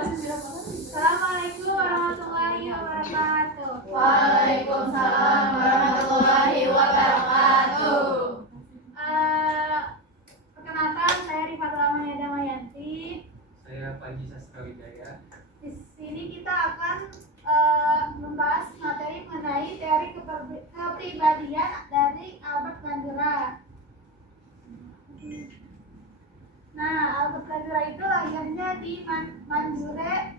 Assalamualaikum warahmatullahi wabarakatuh. Waalaikumsalam warahmatullahi wabarakatuh. Perkenalkan, saya Rifatul Amaniada Mayanti. Saya Panji Sastrawijaya. Di sini kita akan membahas materi mengenai teori kepribadian dari Albert Bandura. Nah, Albert Bandura itu lahirnya di Manjure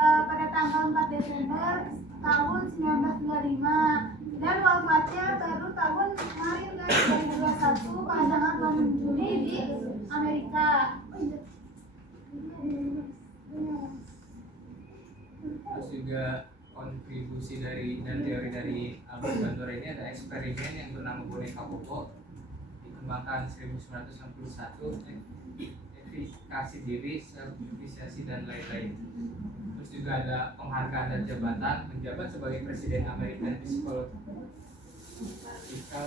pada tanggal 4 Desember tahun 1925 dan wafatnya baru tahun kemarin guys, 2021 pada tanggal 6 Juni di Amerika. Terus juga kontribusi dari dan teori dari Albert Bandura ini ada eksperimen yang bernama boneka Bobo, dikembangkan 1961, efikasi diri, self-efisiensi dan lain-lain. Terus juga ada penghargaan dan jabatan, menjabat sebagai Presiden American Psychological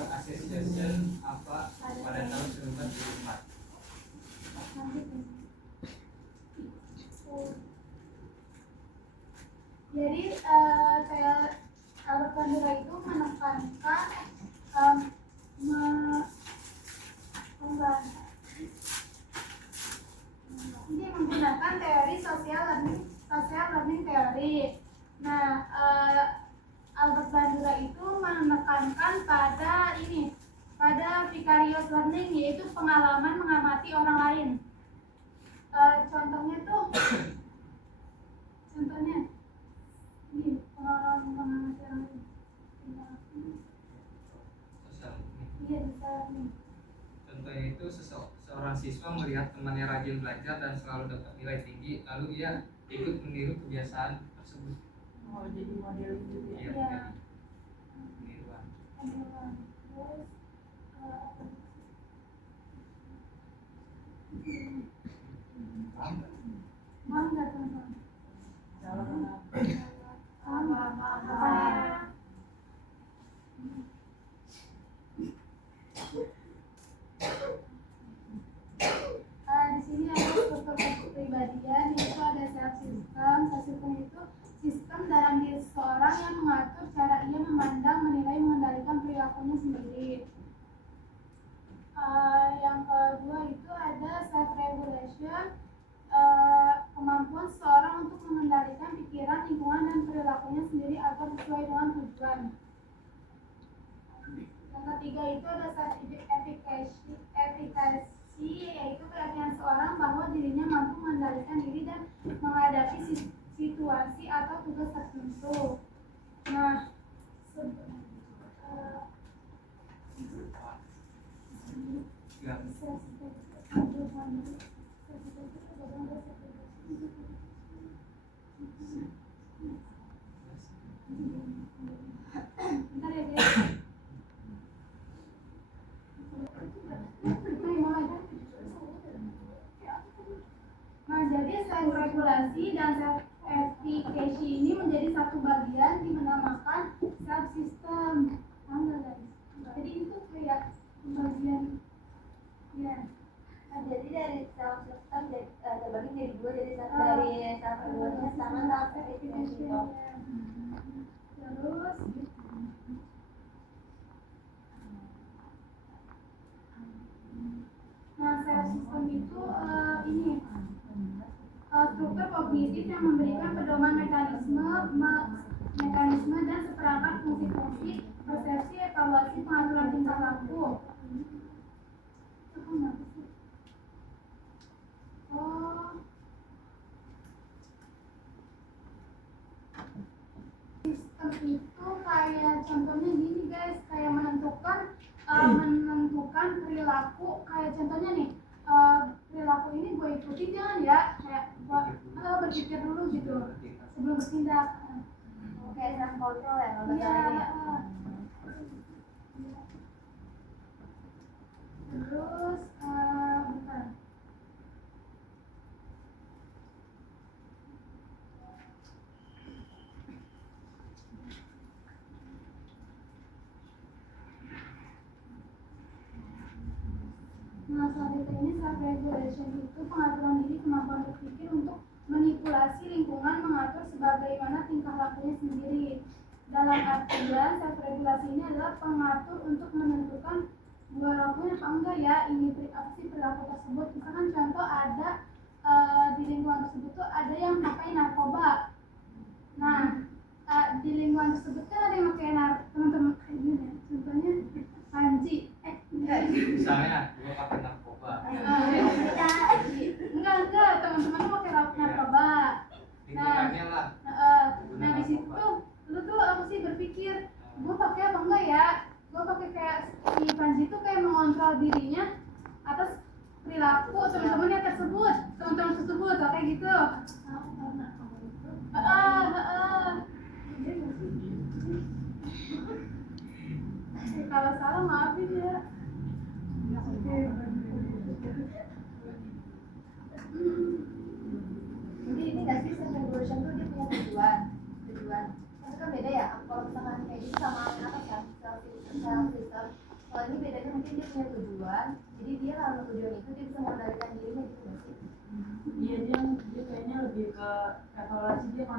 Association apa pada tahun 1974. Jadi Albert Bandura itu menekankan ini menggunakan teori social learning teori. Nah, Albert Bandura itu menekankan pada vicarious learning, yaitu pengalaman mengamati orang lain. Contohnya ini pengalaman mengamati orang lain. Iya, bisa nih. Contohnya itu seorang siswa melihat temannya rajin belajar dan selalu dapat nilai tinggi, lalu ia ikut meniru kebiasaan tersebut. Oh, jadi model gitu ya? Iya. Peniruan. Terus mau nggak teman-teman? Di sini ada struktur kepribadian, yaitu ada self system. Self system itu sistem dalam diri seseorang yang mengatur cara ia memandang, menilai, mengendalikan perilakunya sendiri. Yang kedua itu ada self regulation, kemampuan seseorang untuk mengendalikan pikiran, lingkungan, dan perilakunya sendiri agar sesuai dengan tujuan. Yang ketiga itu ada self efficacy, yaitu keyakinan seorang bahwa dirinya mampu mengendalikan diri dan menghadapi situasi atau tugas tertentu. Nah, bentar ya guys. Nah, jadi self regulasi dan self efficacy ini menjadi satu bagian dinamakan self system. Jadi itu kayak bagian ya. Nah, jadi dari self system terbagi jadi dua, jadi dari self regulation sama self efficacy. Terus nah, self system itu ini struktur kognitif yang memberikan pedoman mekanisme dan seperangkat fungsi-fungsi persepsi, evaluasi, pengaturan tingkah laku. Sistem itu kayak contohnya gini guys, kayak menentukan perilaku. Kayak contohnya nih, perilaku ini gue ikutin jangan ya, kayak gue berpikir dulu gitu sebelum bertindak. Kayak self control ya kalau Iya. Terus bentar. Nah, selanjutnya ini self regulation itu pengaturan diri, kemampuan berpikir untuk manipulasi dalam artian self regulasi ini adalah pengatur untuk menentukan gue lakuin apa enggak ya ini apa sih perilaku tersebut. Misalkan contoh ada di lingkungan tersebut tuh ada yang pakai narkoba. Nah di lingkungan tersebut kan ada yang pakai teman-teman kayak gini ya. Contohnya Panji. Misalnya gue pakai narkoba. Enggak teman-teman pakai narkoba. Lingkungannya lah. Nah di situ tuh lu tuh apa sih berpikir gue pakai apa enggak ya, gue pakai kayak si Panji tuh kayak mengontrol dirinya atas perilaku teman-temannya tersebut kayak gitu. Kalau salah maafin ya. Jadi ini nggak sih self regulation tuh dia punya tujuan. Itu kan beda ya. Kalau misalkan kayak gitu sama apa kan self system. Kalau ini bedanya mungkin dia punya tujuan. Jadi dia lalu tujuan itu dia bisa mengendalikan dirinya gitu nggak sih? Iya dia kayaknya lebih ke evaluasi dia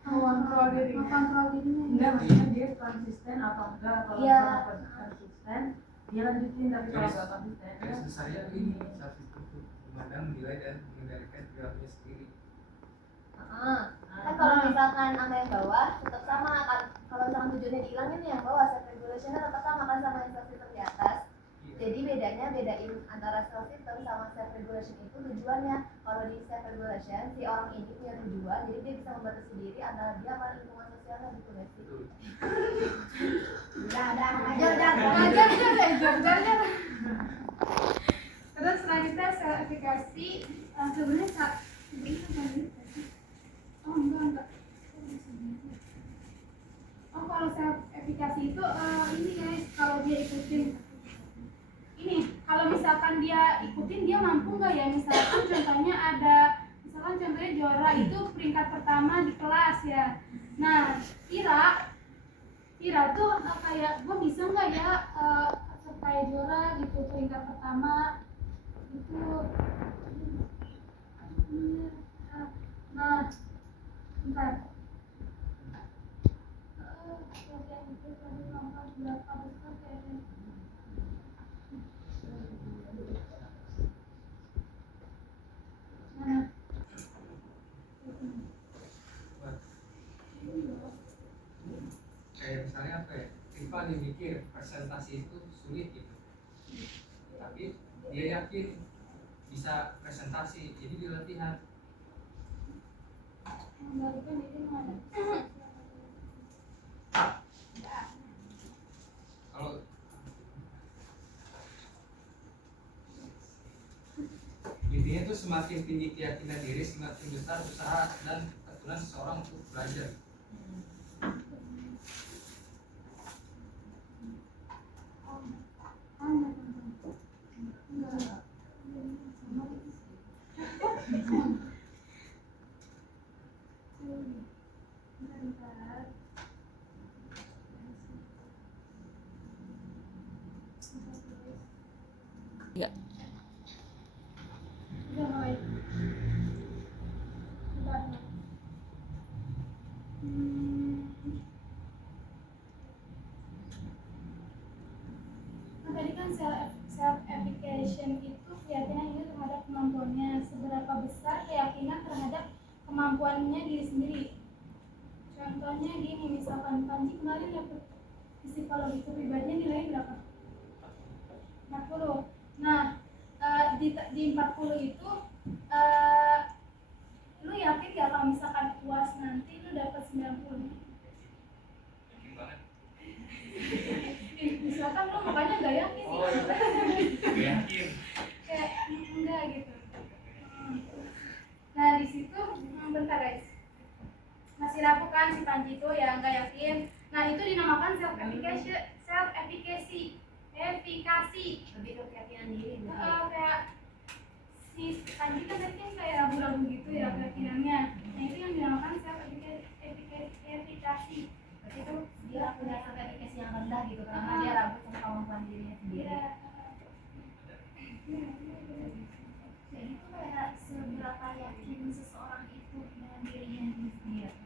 Mengontrol dirinya. enggak maksudnya dia konsisten atau enggak kalau Iya. konsisten dia lanjutin tapi kalau nggak konsisten Garis besarnya tuh ini self itu memandang, menilai dan mengendalikan perilakunya sendiri. Kan kalau misalkan sama yang bawah tetap sama kan. Kalau misalkan tujuannya dihilangin yang bawah self regulationnya tetap sama kan sama yang self system di atas. Jadi bedain antara self system sama self regulation itu tujuannya. Kalau di self regulation si orang ini punya tujuan, jadi dia bisa membatasi diri antara dia sama lingkungan sosialnya gitu guys. Betul. Ngajar. Terus selanjutnya self efficacy. Sebenarnya enggak. Kalau self efficacy itu ini guys, kalau dia ikutin ini, kalau misalkan dia ikutin dia mampu nggak ya, misalkan contohnya Jora itu peringkat pertama di kelas ya. Nah Ira tuh kayak gue bisa nggak ya kayak Jora gitu peringkat pertama gitu. Nah bentar berapa besar kayaknya. Kayak misalnya apa ya, Riva nih mikir presentasi itu sulit gitu, tapi dia yakin bisa presentasi, jadi dia latihan. Kalau intinya tuh semakin tinggi keyakinan diri, semakin besar usaha dan ketekunan seseorang untuk belajar. Ya. Tadi kan self effication itu keyakinan ini terhadap kemampuannya, seberapa besar keyakinan terhadap kemampuannya diri sendiri. Contohnya gini, misalkan Panji kemarin dapat psikologi kepribadian nilainya berapa? 40. Nah di 40 itu lu yakin gak kalau misalkan UAS nanti lu dapat 90? Yakin banget. Misalkan lu makanya gak yakin nih. Gak yakin. Kayak enggak gitu. Nah di situ bentar guys, masih ragu kan si Panji itu ya nggak yakin. Nah itu dinamakan self efficacy. Lebih ke keyakinan diri. Kayak si Panji kan tadi kan kayak ragu-ragu gitu ya keyakinannya. Nah itu yang dinamakan self efficacy. Berarti itu dia punya self efficacy yang rendah gitu karena dia ragu sama kemampuan dirinya sendiri. Jadi itu kayak seberapa yakin seseorang itu dengan dirinya sendiri.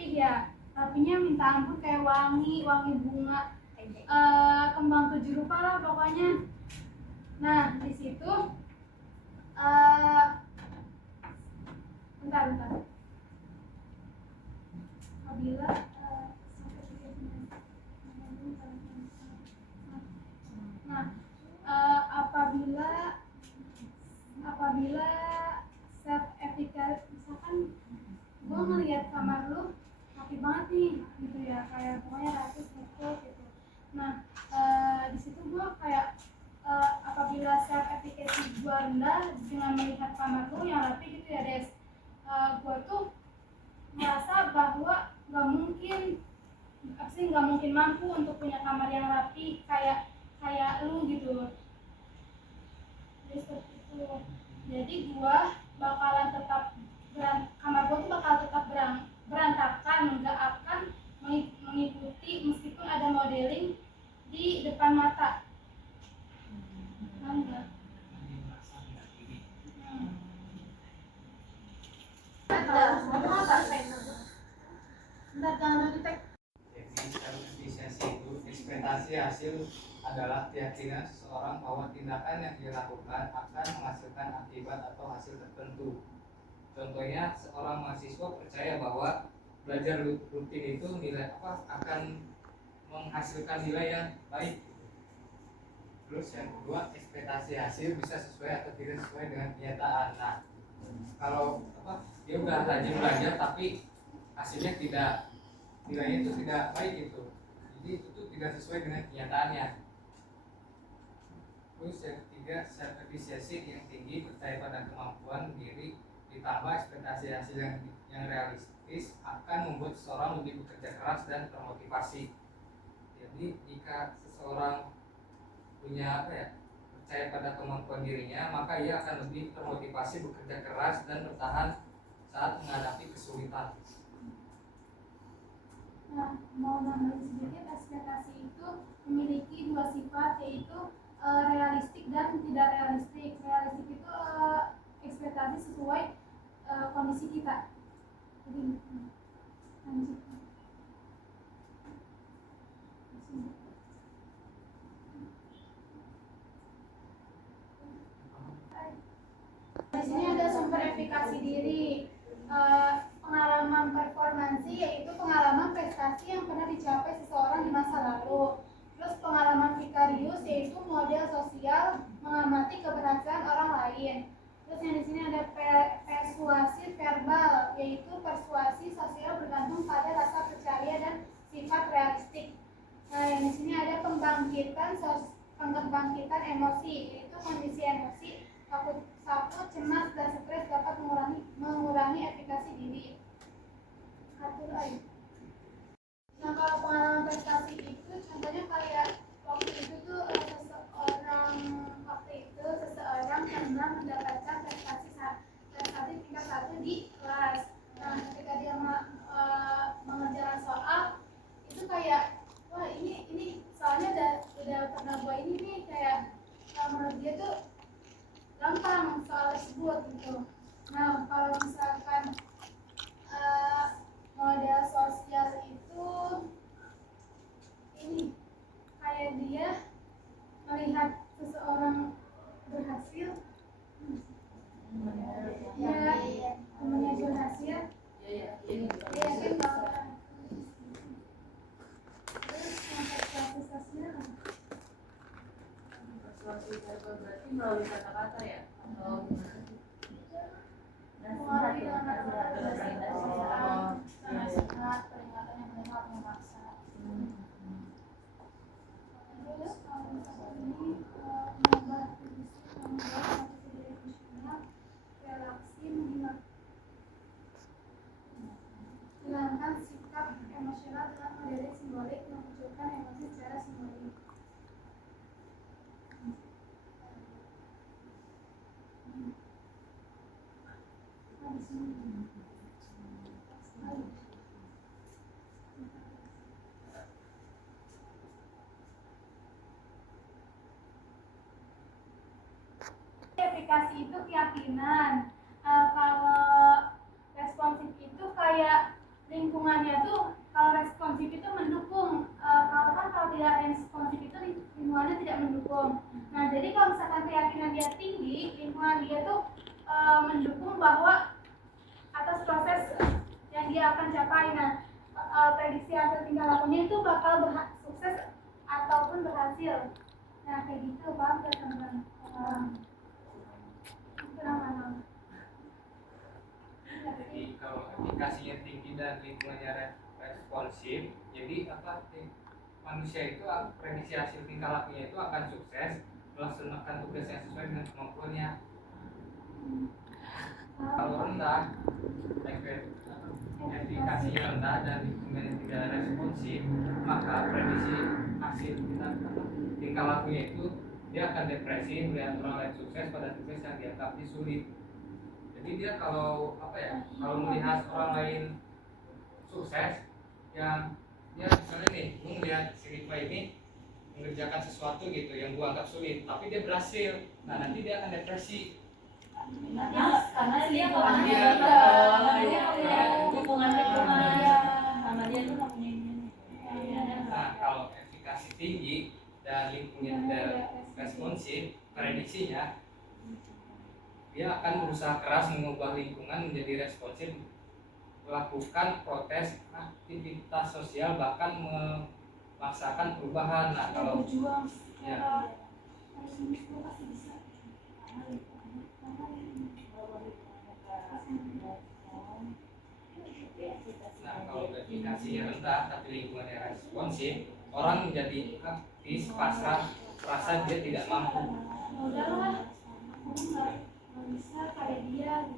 rapih ya, rapinya minta ampun, kayak wangi bunga, kembang 7 rupa lah pokoknya. Nah di situ bentar apabila apabila self efficacy, misalkan gue ngelihat kamar lu rapi banget nih gitu ya, kayak pokoknya rapi cukup gitu. Nah di situ gue kayak apabila self efficacy gue rendah dengan melihat kamar lu yang rapi gitu ya Des, gue tuh merasa bahwa nggak mungkin mampu untuk punya kamar yang rapi kayak lu gitu. Jadi seperti itu. Jadi gua bakalan tetap kamar gua tuh bakal tetap berantakan, nggak akan mengikuti meskipun ada modeling di depan mata. Enggak. Bentar, jangan di tag. Jadi efisiensi itu ekspektasi hasil adalah keyakinan seseorang bahwa tindakan yang dilakukan akan menghasilkan akibat atau hasil tertentu. Contohnya, seorang mahasiswa percaya bahwa belajar rutin itu akan menghasilkan nilai yang baik. Terus yang kedua, ekspektasi hasil bisa sesuai atau tidak sesuai dengan kenyataan. Nah, kalau dia udah rajin belajar tapi hasilnya nilainya itu tidak baik gitu, jadi itu tidak sesuai dengan kenyataannya. Terus yang ketiga, self efficacy yang tinggi, percaya pada kemampuan diri ditambah ekspektasi hasil yang realistis akan membuat seseorang lebih bekerja keras dan termotivasi. Jadi jika seseorang punya percaya pada kemampuan dirinya, maka ia akan lebih termotivasi bekerja keras dan bertahan saat menghadapi kesulitan. Nah, mau nambahin sedikit, ekspektasi itu memiliki dua sifat, yaitu realistik dan tidak realistik. Realistik itu ekspektasi sesuai kondisi kita. Jadi lanjut. Di sini ada sumber efikasi diri. Pengalaman performansi yaitu pengalaman prestasi yang pernah dicapai seseorang di masa lalu. Terus pengalaman vicarius yaitu model sosial mengamati keberhasilan orang lain. Terus yang di sini ada persuasi verbal yaitu persuasi sosial bergantung pada rasa percaya dan sifat realistik. Nah, yang di sini ada pembangkitan emosi yaitu kondisi emosi takut, cemas, dan stres dapat mengurangi efikasi diri. Atur aja. Nah, kalau pengalaman prestasi itu contohnya kayak waktu itu seseorang pernah mendapatkan prestasi tingkat 1 di kelas. Nah, ketika dia mengerjakan soal itu kayak, wah ini soalnya udah pernah gua ini nih, kayak menurut dia tuh gampang soal tersebut gitu. Nah, kalau misalkan model sosial itu ini kayak dia melihat seseorang berhasil, ya temennya berhasil, dia yakin bahwa terus yang persuasi sosial berarti melalui kata-kata ya? Atau gimana? mengalami dengan kata-kata nasihat, peringatan yang mendengar memaksa. Terus kalau misalkan ini menambah fisik, membuat tidak emosional, relaksi, menghilangkan sikap emosional dengan model simbolik, memunculkan emosi secara simbolik. Efikasi itu keyakinan. Kalau responsif itu kayak lingkungan lingkungannya tuh kalau responsif itu mendukung, kalau tidak responsif itu lingkungannya tidak mendukung. Nah jadi kalau misalkan keyakinan dia tinggi, lingkungan dia tuh mendukung bahwa atas proses yang dia akan capai. Nah prediksi hasil tingkah lakunya itu bakal sukses ataupun berhasil. Nah kayak gitu paham gak teman-teman? Jadi kalau efikasinya tinggi dan lingkungannya responsif, jadi manusia itu prediksi hasil tingkah lakunya itu akan sukses melaksanakan tugas yang sesuai dengan kemampuannya. Kalau rendah, efikasinya rendah dan lingkungannya tidak responsif, maka prediksi hasil tingkah lakunya itu dia akan depresi melihat orang lain sukses pada tugas yang dianggapnya sulit. Jadi dia kalau melihat orang lain sukses yang dia misalnya nih, gue melihat si Rifa ini mengerjakan sesuatu gitu yang gue anggap sulit, tapi dia berhasil, nah nanti dia akan depresi. Karena dia nggak punya dukungan sama dia tuh nggak punya ini. Nah kalau efikasi tinggi dan lingkungan tidak responsif, prediksinya dia akan berusaha keras mengubah lingkungan menjadi responsif, melakukan protes, aktivitas sosial, bahkan memaksakan perubahan. Nah kalau ya, nah kalau efikasinya rendah tapi lingkungannya responsif, orang menjadi aktif, pasrah, rasa dia tidak mampu. Udahlah, aku nggak bisa kayak dia.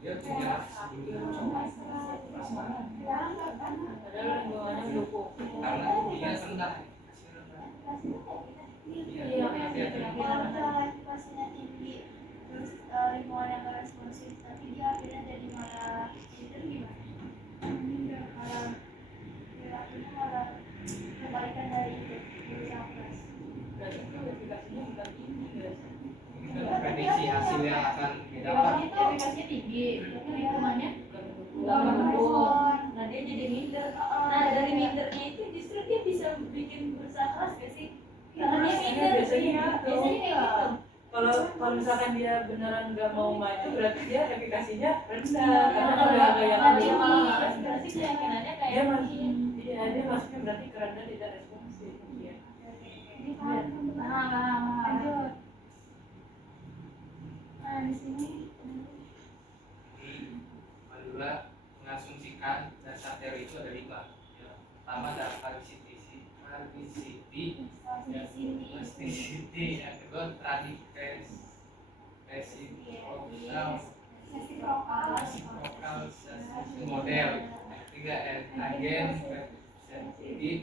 Dia punya sebelum mencoba perasaan Padahal lingkungannya mendukung. karena dia rendah. Iya, kalau misalnya efikasinya tinggi, terus lingkungan yang nggak responsif, tapi dia akhirnya jadi malah leader gimana? Malah perilakunya malah kebalikan dari itu, berusaha keras. Berarti itu efikasinya bukan tinggi guys. Prediksi hasil yang akan didapat. Itu efikasinya tinggi, tapi lingkungannya Nggak merespon. Nah dia jadi minder. Nah dari mindernya itu justru dia bisa bikin berusaha keras gak sih? Karena dia minder. Biasanya kayak gitu. Kalau misalkan dia beneran nggak mau maju, berarti dia efikasinya rendah. Karena kalau dia malah berarti keyakinannya kayak dia maksudnya berarti karena tidak responsif. Iya. Lanjut. Nah di sini Mandula mengasumsikan dasar teori itu ada 5. Ya. Pertama adalah plasticity, yang kedua reciprocal model, yang ketiga agen sensitif,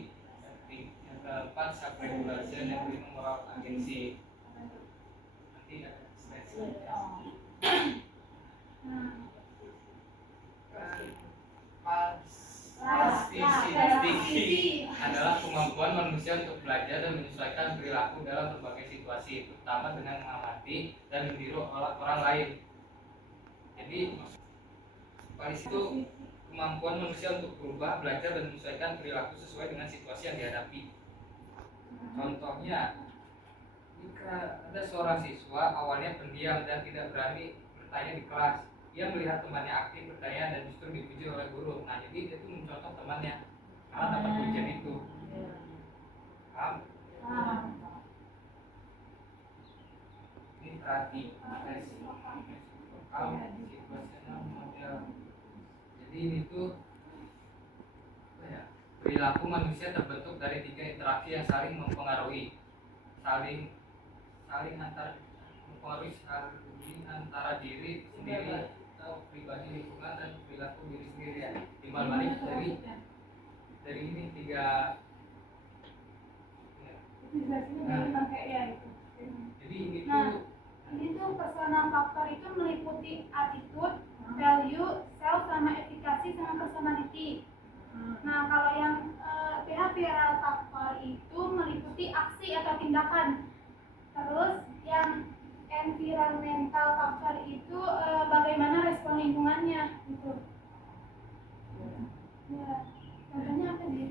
yang keempat self regulation, yang kelima moral agency. Nanti ada slide. Plasticity adalah kemampuan manusia untuk belajar dan menyesuaikan perilaku dalam berbagai situasi, terutama dengan mengamati dan meniru orang lain. Jadi, itu kemampuan manusia untuk berubah, belajar dan menyesuaikan perilaku sesuai dengan situasi yang dihadapi. Contohnya, jika ada seorang siswa awalnya pendiam dan tidak berani bertanya di kelas, dia melihat temannya aktif bertanya dan justru dipuji oleh guru. Nah, jadi itu mencontoh temannya karena dapat pujian itu. Paham? Ini tadi situasional model. Jadi ini tuh perilaku manusia terbentuk dari 3 interaksi yang saling mempengaruhi, saling antara diri sendiri atau pribadi, lingkungan, dan perilaku diri sendiri ya. Timbal balik dari ini 3 jadi ini tuh ini tuh personal faktor itu meliputi attitude, value, self, sama efikasi, sama personality. Nah kalau yang behavioral faktor itu meliputi aksi atau tindakan. Terus yang environmental factor itu bagaimana respon lingkungannya gitu. Ya, contohnya apa nih?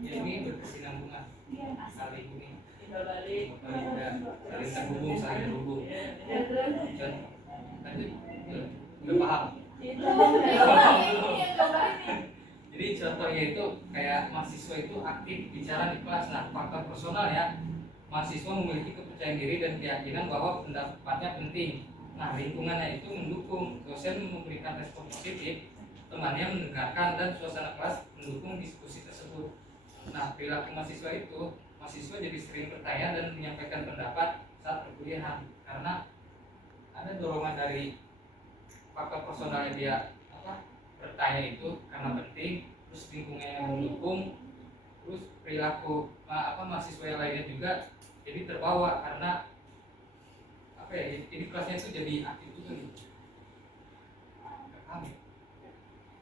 Ya ini berkesinambungan, Iya. saling ini, Tinggal balik. saling terhubung, saling terhubung. Dan tadi udah paham. Itu yang gambar ini. Jadi contohnya itu kayak mahasiswa itu aktif bicara di kelas. Nah, faktor personal ya, mahasiswa memiliki kepercayaan diri dan keyakinan bahwa pendapatnya penting. Nah, lingkungannya itu mendukung, dosen memberikan respon positif, temannya mendengarkan, dan suasana kelas mendukung diskusi tersebut. Nah, perilaku mahasiswa itu, mahasiswa jadi sering bertanya dan menyampaikan pendapat saat perkuliahan karena ada dorongan dari faktor personalnya dia bertanya itu karena penting, terus lingkungannya yang mendukung, terus perilaku mahasiswa yang lainnya juga jadi terbawa karena apa ya, jadi kelasnya itu jadi aktif juga gitu. Nggak paham ya?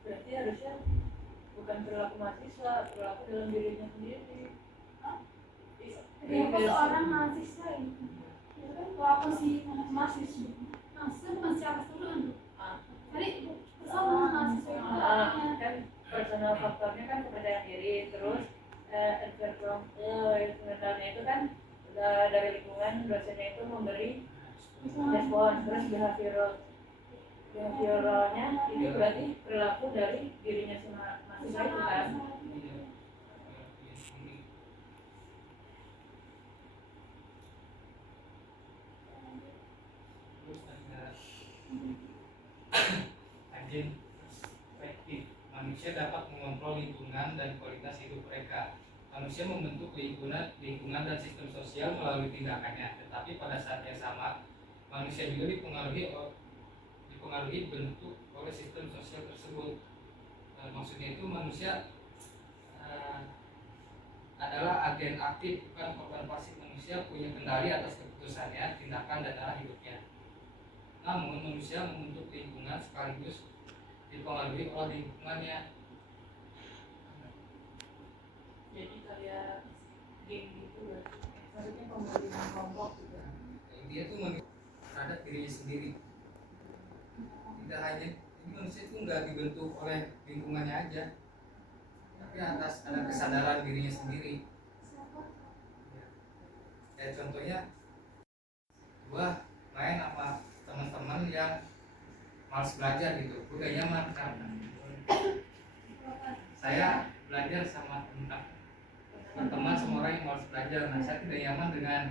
berarti harusnya bukan perilaku mahasiswa, perilaku dalam dirinya sendiri. Aku seorang mahasiswa itu. Ya kan, kalau aku sih mahasiswa. Mahasiswa bukan siapa dulu. Jadi personal mahasiswa itu artinya. Kan personal faktornya kan kepercayaan diri, terus mentalnya itu kan dari lingkungan dosennya itu memberi respon, terus behavioralnya itu berarti perilaku dari dirinya si mahasiswa itu kan. Terus ada agen perspektif. Manusia dapat mengontrol lingkungan dan kualitas hidup mereka. Manusia membentuk lingkungan dan sistem sosial melalui tindakannya. Tetapi pada saat yang sama, manusia juga dipengaruhi bentuk oleh sistem sosial tersebut. Maksudnya itu manusia adalah agen aktif, bukan korban pasif. Manusia punya kendali atas keputusannya, tindakan, dan arah hidupnya. Namun manusia membentuk lingkungan sekaligus dipengaruhi oleh lingkungannya. Jadi kayak geng gitu ya, maksudnya pembentukan kelompok juga. Dia tuh terhadap dirinya sendiri. Tidak hanya ini, manusia itu nggak dibentuk oleh lingkungannya aja, tapi atas ada kesadaran dirinya sendiri. Ya contohnya, gua main sama teman-teman yang malas belajar gitu, gue gak nyaman karena saya belajar sama berteman sama orang yang malas belajar. Nah, saya tidak nyaman dengan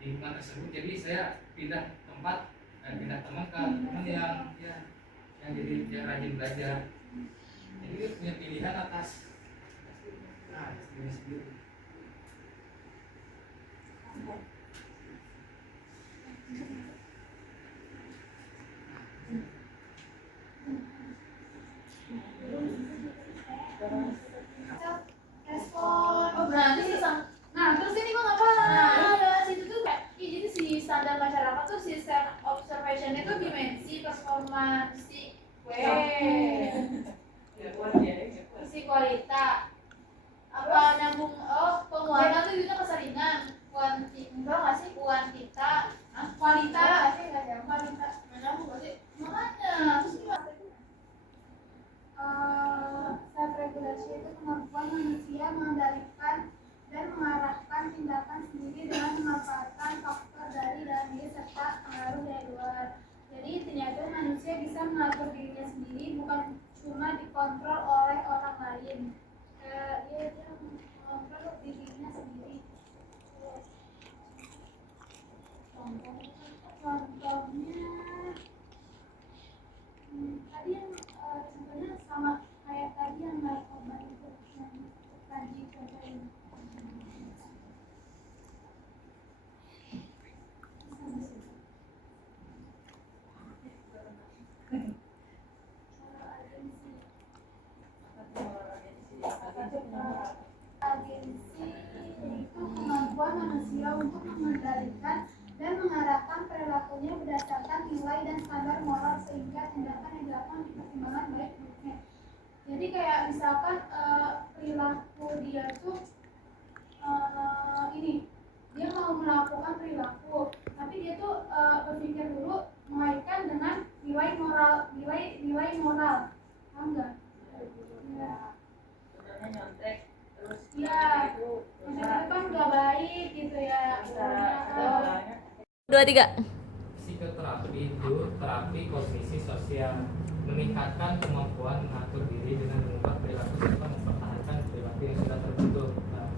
lingkungan tersebut, jadi saya pindah teman ke teman yang jadi dia rajin belajar. Jadi dia punya pilihan atas diri sendiri. Respon. Oh berarti sih Nah, terus ini kok nggak paham. nah iya situ tuh kayak jadi si standar masyarakat tuh si self observation itu dimensi performa si si kualitas apa nyambung penguatan tuh juga keseringan enggak nggak sih kuantita Kualitas. kualitas nyambung nggak sih makanya terus gimana? Self regulasi itu kemampuan manusia mengendalikan dan mengarahkan tindakan sendiri dengan memanfaatkan faktor dari dalam diri serta pengaruh dari luar. Jadi intinya itu manusia bisa mengatur dirinya sendiri, bukan cuma dikontrol oleh orang lain. Dia mengontrol dirinya sendiri. Contohnya tadi yang contohnya sama kayak tadi yang narkoba itu yang tadi contohnya. Agensi itu kemampuan manusia untuk mengendalikan dan mengarahkan perilakunya berdasarkan nilai dan standar moral sehingga tindakan yang dilakukan dipertimbangkan baik buruknya. Jadi kayak misalkan perilaku dia tuh ini dia mau melakukan perilaku, tapi dia tuh berpikir dulu mengaitkan dengan nilai moral, paham nggak? Ya. Contohnya nyontek terus Iya, itu maksudnya itu kan nggak baik gitu ya. caranya 2, 3. Psikoterapi itu terapi kognisi sosial, meningkatkan kemampuan mengatur diri dengan mengubah perilaku serta mempertahankan perilaku yang sudah terbentuk. Nah,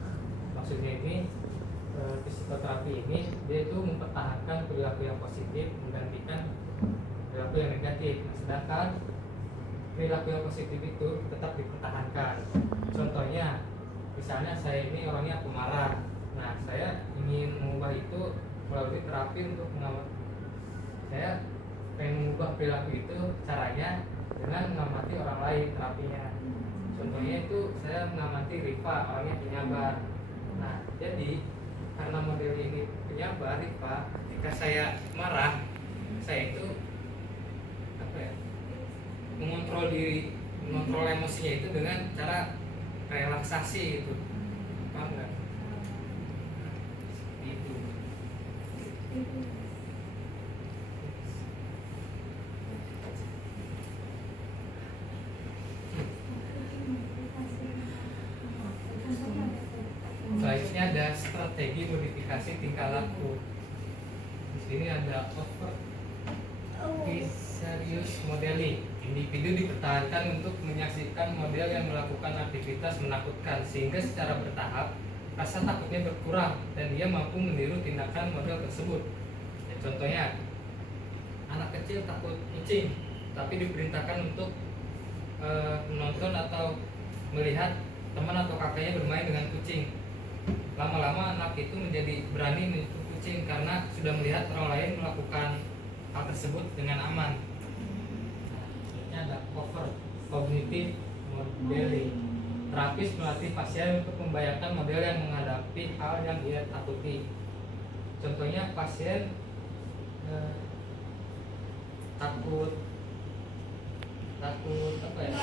maksudnya ini psikoterapi ini dia itu mempertahankan perilaku yang positif menggantikan perilaku yang negatif. Nah, sedangkan perilaku yang positif itu tetap dipertahankan. Contohnya, misalnya saya ini orangnya pemarah. Nah, saya ingin mengubah itu melalui terapi untuk saya pengen mengubah perilaku itu caranya dengan mengamati orang lain terapinya. Contohnya itu saya mengamati Rifa, orangnya penyabar. Nah, jadi karena model ini penyabar Rifa, ketika saya marah, saya itu apa ya? Mengontrol diri, mengontrol emosinya itu dengan cara relaksasi gitu. Paham nggak? Itu. Selanjutnya ada strategi modifikasi tingkah laku. Di sini ada serious modeling. Individu dipertahankan untuk menyaksikan model yang melakukan aktivitas menakutkan sehingga secara bertahap rasa takutnya berkurang dan dia mampu meniru tindakan model tersebut. Ya, contohnya, anak kecil takut kucing, tapi diperintahkan untuk menonton atau melihat teman atau kakaknya bermain dengan kucing. Lama-lama anak itu menjadi berani menyentuh kucing karena sudah melihat orang lain melakukan hal tersebut dengan aman. Nah, ini ada cognitive modeling. Terapis melatih pasien untuk membayangkan model yang menghadapi hal yang ia takuti. Contohnya pasien takut apa ya?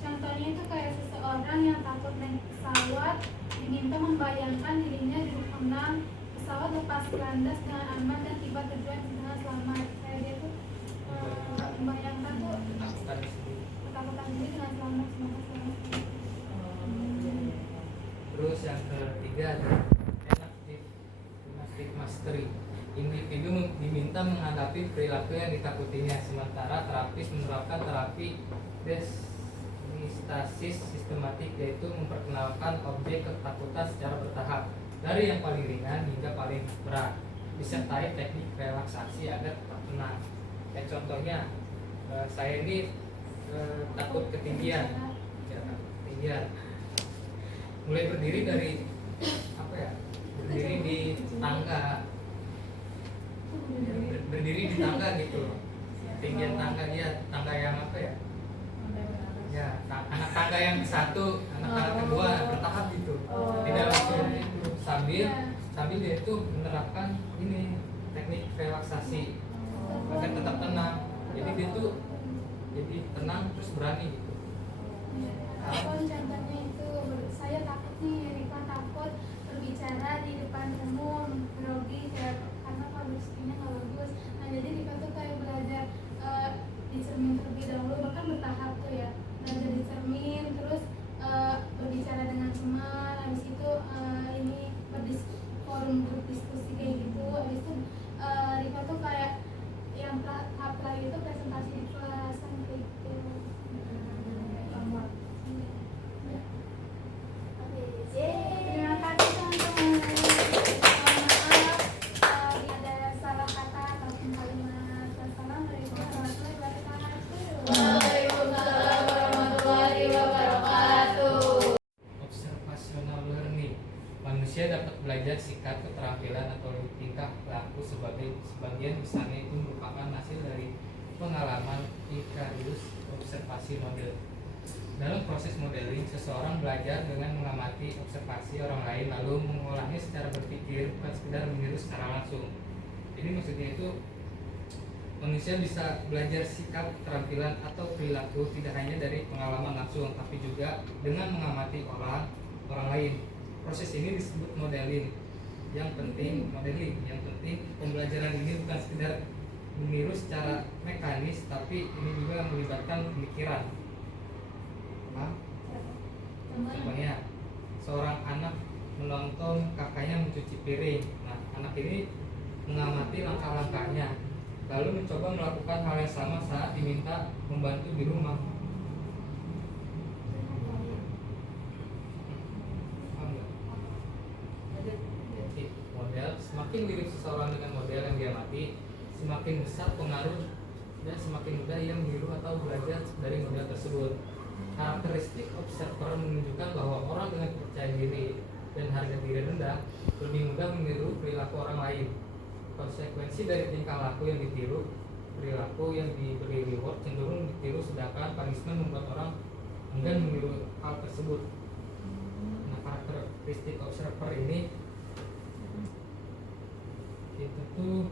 Contohnya itu kayak seseorang yang takut naik pesawat diminta membayangkan dirinya duduk tenang, pesawat lepas landas dengan aman dan tiba tujuan dengan selamat. Kayak dia tuh membayangkan tuh ketakutan diri dengan selamat, semoga selamat. Terus yang ketiga ada enactive mastery. Individu diminta menghadapi perilaku yang ditakutinya, sementara terapis menerapkan terapi desmistasis sistematik, yaitu memperkenalkan objek ketakutan secara bertahap dari yang paling ringan hingga paling berat, disertai teknik relaksasi agar tetap tenang. Kayak contohnya, saya ini takut ketinggian, ya, ketinggian. Mulai berdiri dari apa ya? Berdiri di tangga. Berdiri di tangga gitu loh. Ketinggian tangga dia, tangga yang apa ya? Ya, anak tangga yang satu, anak tangga kedua bertahap gitu. Tidak langsung itu sambil dia itu menerapkan ini teknik relaksasi agar tetap tenang. Jadi dia tuh jadi tenang terus berani gitu. Apa contohnya itu, saya takut nih, Rika takut berbicara di depan umum, grogi karena kondisinya nggak bagus. Nah jadi Rika tuh kayak belajar di cermin terlebih dahulu, bahkan bertahap tuh ya, belajar di cermin, terus berbicara dengan teman, habis itu ini forum berdiskusi kayak gitu, habis itu Rika tuh kayak yang tahap lagi itu presentasi di kelas kan kayak gitu. Terima kasih teman-teman. Mohon maaf ada salah kata ataupun kalimat. Wassalamualaikum warahmatullahi wabarakatuh. Waalaikumsalam warahmatullahi wabarakatuh. Observational learning. Manusia dapat belajar sikap, keterampilan atau tingkah laku sebagian besarnya itu merupakan hasil dari pengalaman vicarious observasi model. Dalam proses modeling, seseorang belajar dengan mengamati observasi orang lain lalu mengolahnya secara berpikir, bukan sekedar meniru secara langsung. Jadi maksudnya itu manusia bisa belajar sikap, keterampilan atau perilaku tidak hanya dari pengalaman langsung, tapi juga dengan mengamati orang lain. Proses ini disebut modeling. Yang penting pembelajaran ini bukan sekedar meniru secara mekanis, tapi ini juga melibatkan pemikiran. Paham? Contohnya, seorang anak menonton kakaknya mencuci piring. Nah, anak ini mengamati langkah-langkahnya, lalu mencoba melakukan hal yang sama saat diminta membantu di rumah. Paham nggak? Jadi, model semakin mirip seseorang dengan model yang dia amati, semakin besar pengaruh dan semakin mudah ia meniru atau belajar dari model tersebut. Karakteristik observer menunjukkan bahwa orang dengan percaya diri dan harga diri rendah lebih mudah meniru perilaku orang lain. Konsekuensi dari tingkah laku yang ditiru, perilaku yang diberi reward cenderung ditiru, sedangkan punishment membuat orang enggan meniru hal tersebut. Nah, karakteristik observer ini itu tuh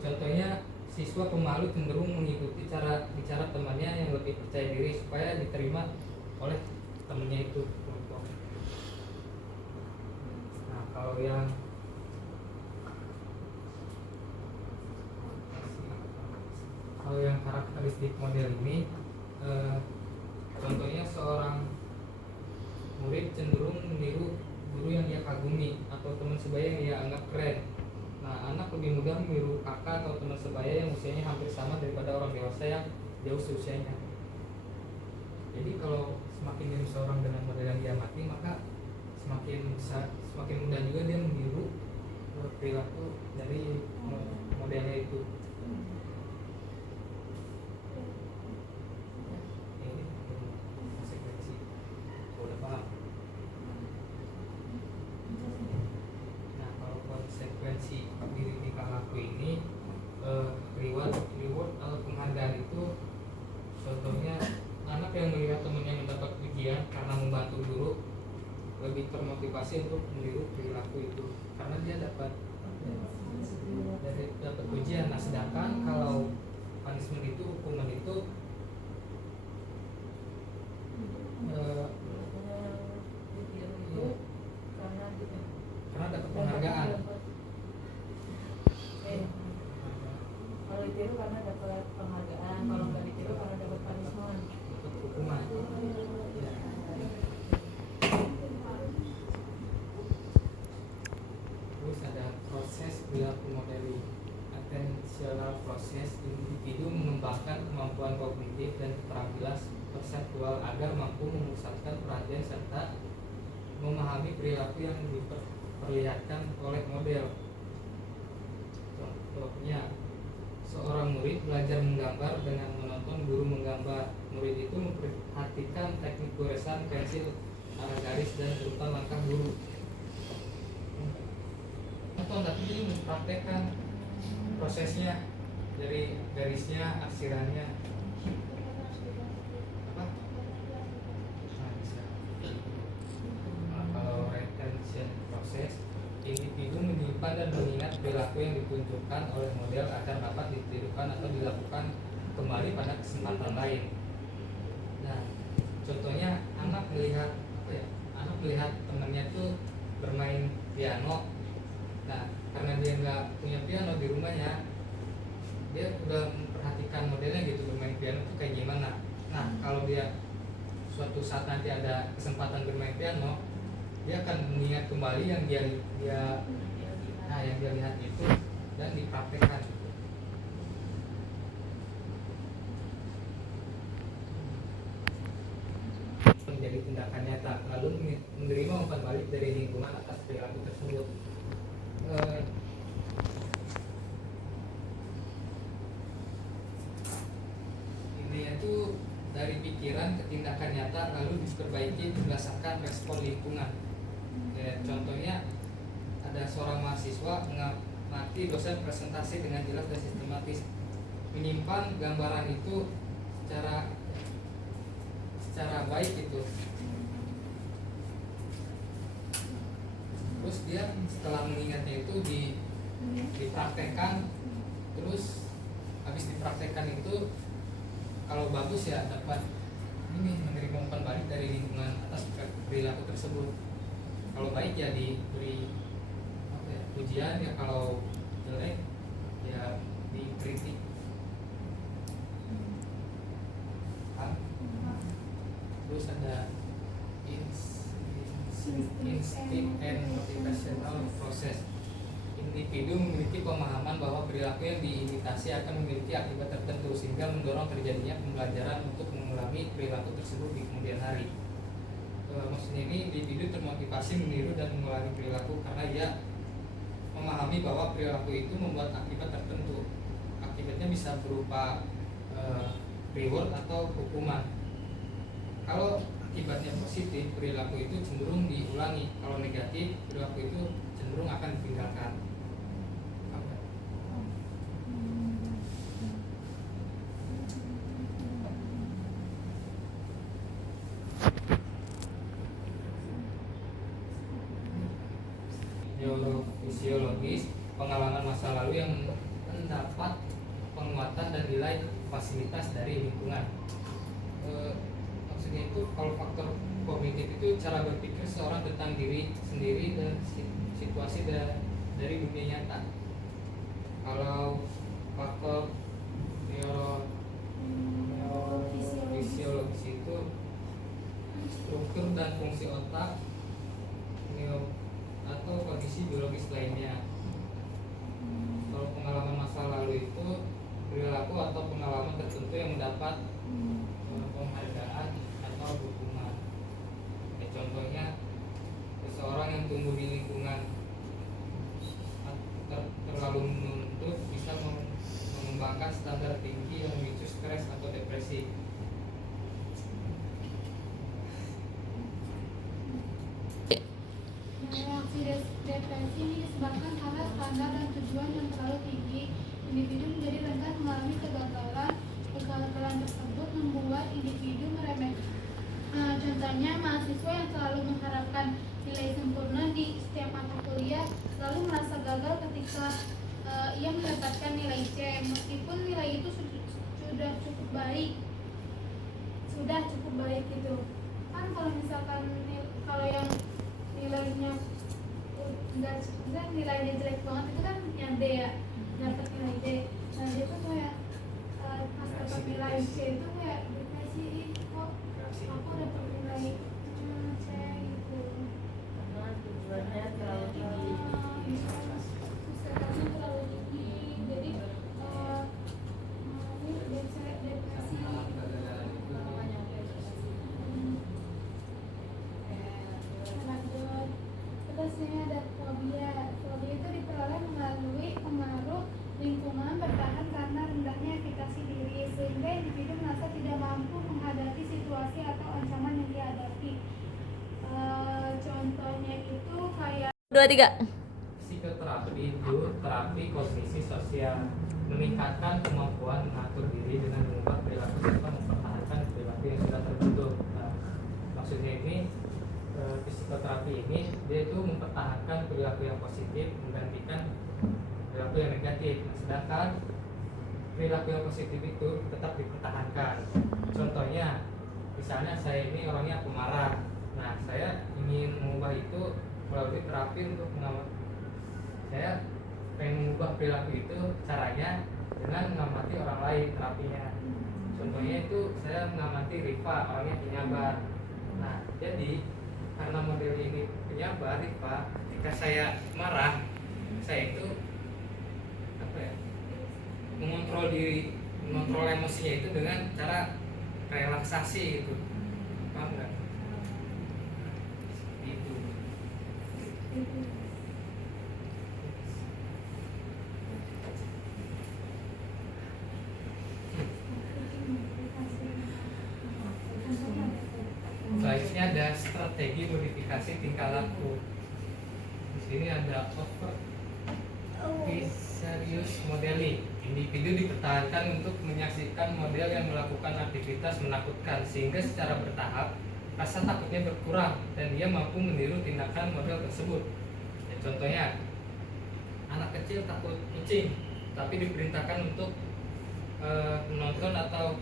contohnya, siswa pemalu cenderung mengikuti cara bicara temannya yang lebih percaya diri supaya diterima oleh temannya itu. Nah, kalau yang karakteristik model ini, contohnya seorang murid cenderung meniru guru yang dia kagumi atau teman sebaya yang dia anggap keren. Nah, anak lebih mudah meniru kakak atau teman sebaya yang usianya hampir sama daripada orang dewasa yang jauh seusianya. Jadi kalau semakin mirip seorang dengan model yang dia amati, maka semakin mudah juga dia meniru perilaku dari modelnya itu. Ini konsekuensi. Udah paham? Nah, kalau konsekuensi diri tingkah laku ini, reward atau penghargaan itu, contohnya anak yang melihat temannya mendapat pujian karena membantu guru lebih termotivasi untuk meniru perilaku itu karena dia dapat pujian. Nah, sedangkan kalau punishment itu, hukuman itu karena dapat penghargaan. Kalau ditiru karena dapat penghargaan, kalau nggak ditiru karena dapat punishment. Dapat hukuman. Ya. Terus ada proses perilaku modeling. Attentional proses, individu mengembangkan kemampuan kognitif dan keterampilan perseptual agar mampu memusatkan perhatian serta memahami perilaku yang diperlihatkan oleh model. Contohnya, seorang murid belajar menggambar dengan menonton guru menggambar. Murid itu memperhatikan teknik goresan pensil, arah garis, dan urutan langkah guru. Nonton, tapi dia mempraktekkan prosesnya dari garisnya, arsirannya. Apa? Nah, bisa. Nah, kalau retention proses, individu menyimpan dan mengingat perilaku yang ditunjukkan oleh model agar dapat ditirukan atau dilakukan kembali pada kesempatan lain. Nah, contohnya anak melihat anak melihat temannya tuh bermain piano. Nah, karena dia nggak punya piano di rumahnya, dia udah memperhatikan modelnya gitu, bermain piano tuh kayak gimana. Nah, kalau dia suatu saat nanti ada kesempatan bermain piano, dia akan mengingat kembali yang dia lihat itu dan dipraktekkan. Menjadi tindakan nyata, lalu menerima umpan balik dari lingkungan atas perilaku tersebut. Ini itu dari pikiran ke tindakan nyata lalu diperbaiki berdasarkan respon lingkungan. Contohnya, ada seorang mahasiswa mengamati dosen presentasi dengan jelas dan sistematis, menyimpan gambaran itu secara baik itu. Terus dia setelah mengingatnya itu dipraktekkan, terus habis dipraktekkan itu kalau bagus ya dapat menerima umpan balik dari lingkungan atas perilaku tersebut. Kalau baik ya diberi pujian, ya kalau jelek ya dikritik. Terus ada instinct and motivational process. Individu memiliki pemahaman bahwa perilaku yang diimitasi akan memiliki akibat tertentu sehingga mendorong terjadinya pembelajaran untuk mengulangi perilaku tersebut di kemudian hari. Maksudnya ini individu termotivasi meniru dan mengulangi perilaku karena ia memahami bahwa perilaku itu membuat akibat tertentu. Akibatnya bisa berupa reward atau hukuman. Kalau akibatnya positif, perilaku itu cenderung diulangi. Kalau negatif, perilaku itu cenderung akan ditinggalkan. Neurofisiologis, pengalaman masa lalu yang mendapat penguatan dan nilai fasilitas dari lingkungan. Maksudnya itu kalau faktor kognitif itu cara berpikir seorang tentang diri sendiri dan situasi dari dunia nyata. Kalau faktor neurofisiologis itu struktur dan fungsi otak atau kondisi biologis lainnya. Kalau pengalaman masa lalu itu perilaku atau pengalaman tertentu yang mendapat penghargaan atau dukungan. Contohnya seseorang yang tumbuh di lingkungan terlalu menuntut bisa mengembangkan standar tinggi yang memicu stres atau depresi. Reaksi depresi ini disebabkan karena standar dan tujuan yang terlalu tinggi. Individu menjadi rentan mengalami kegagalan. Kegagalan tersebut membuat individu meremehkan. Contohnya mahasiswa yang selalu mengharapkan nilai sempurna di setiap mata kuliah selalu merasa gagal ketika ia mendapatkan nilai C meskipun nilai itu sudah cukup baik gitu. Kan kalau misalkan kalau yang nilainya nilainya jelek banget itu kan yang D ya, dapat nilai D. Nah dia tuh kayak pas dapat nilai C itu kayak depresi, kok aku dapat nilai cuma C gitu. Karena tujuannya terlalu tinggi. Usahanya terlalu tinggi, jadi depresi. Terus ini ada fobia. Fobia itu diperoleh melalui pengaruh lingkungan bertahan karena rendahnya efikasi diri sehingga individu merasa tidak mampu menghadapi situasi atau ancaman yang dihadapi. Contohnya itu kayak 2, 3. Psikoterapi itu terapi kognisi sosial, meningkatkan kemampuan mengatur diri dengan mengubah perilaku serta mempertahankan perilaku yang sudah terbentuk. Nah, maksudnya ini psikoterapi ini dia itu mempertahankan perilaku yang positif menggantikan perilaku yang negatif. Nah, sedangkan perilaku yang positif itu tetap dipertahankan. Contohnya, misalnya saya ini orangnya pemarah. Nah, saya ingin mengubah itu melalui terapi untuk saya pengen mengubah perilaku itu caranya dengan mengamati orang lain terapinya. Contohnya itu saya mengamati Rifa, orangnya penyabar. Nah, jadi karena model ini penyabar Rifa, ketika saya marah, saya itu mengontrol diri, mengontrol emosinya itu dengan cara relaksasi gitu. Paham nggak? Itu. Selanjutnya ada strategi modifikasi tingkah laku. Di sini ada serius modeling. Individu dipertahankan untuk menyaksikan model yang melakukan aktivitas menakutkan sehingga secara bertahap rasa takutnya berkurang dan dia mampu meniru tindakan model tersebut. Ya, contohnya, anak kecil takut kucing, tapi diperintahkan untuk menonton atau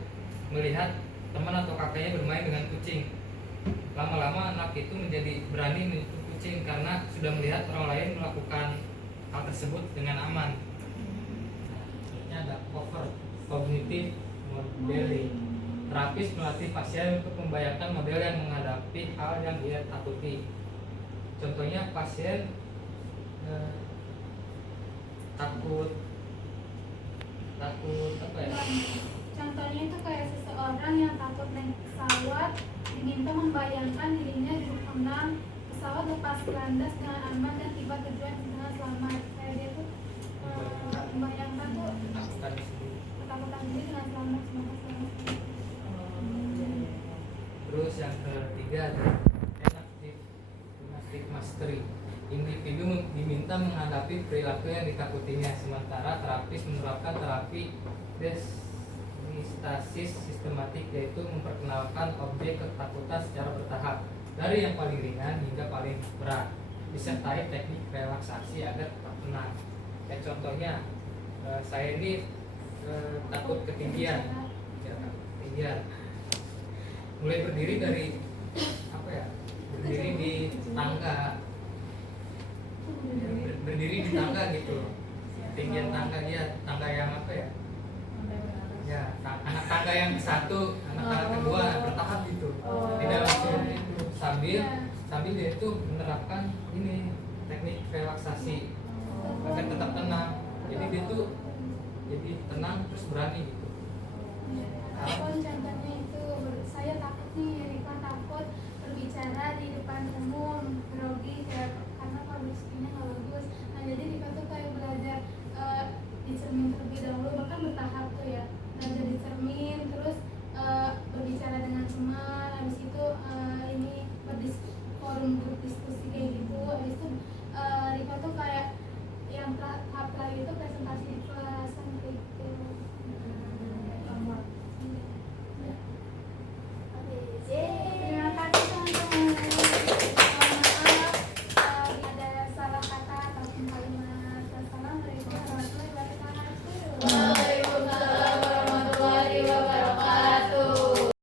melihat teman atau kakaknya bermain dengan kucing. Lama-lama anak itu menjadi berani menyentuh kucing karena sudah melihat orang lain melakukan hal tersebut dengan aman. contohnya ada cover cognitive modeling. Terapis melatih pasien untuk membayangkan model yang menghadapi hal yang dia takuti. Contohnya pasien takut apa ya? Contohnya itu kayak seseorang yang takut naik pesawat diminta membayangkan dirinya duduk tenang, pesawat lepas landas dengan aman dan tiba tujuan dengan selamat. Kayak dia tuh membayangkan tuh Ketakutan sendiri. ketakutan diri dengan selamat, semoga selamat. Terus yang ketiga ada enactive mastery. Individu diminta menghadapi perilaku yang ditakutinya, sementara terapis menerapkan terapi desinistasis sistematik, yaitu memperkenalkan objek ketakutan secara bertahap dari yang paling ringan hingga paling berat, disertai teknik relaksasi agar tetap tenang. Kayak contohnya saya ini takut ketinggian, ketinggian. Mulai berdiri dari apa ya? Berdiri di tangga, berdiri di tangga gitu. Ketinggian tangga dia, tangga yang apa ya? Ya, anak tangga yang satu, anak tangga kedua bertahap gitu. Tidak langsung itu sambil dia itu menerapkan ini teknik relaksasi agar tetap tenang. Jadi dia tuh jadi tenang terus berani gitu. Apa contohnya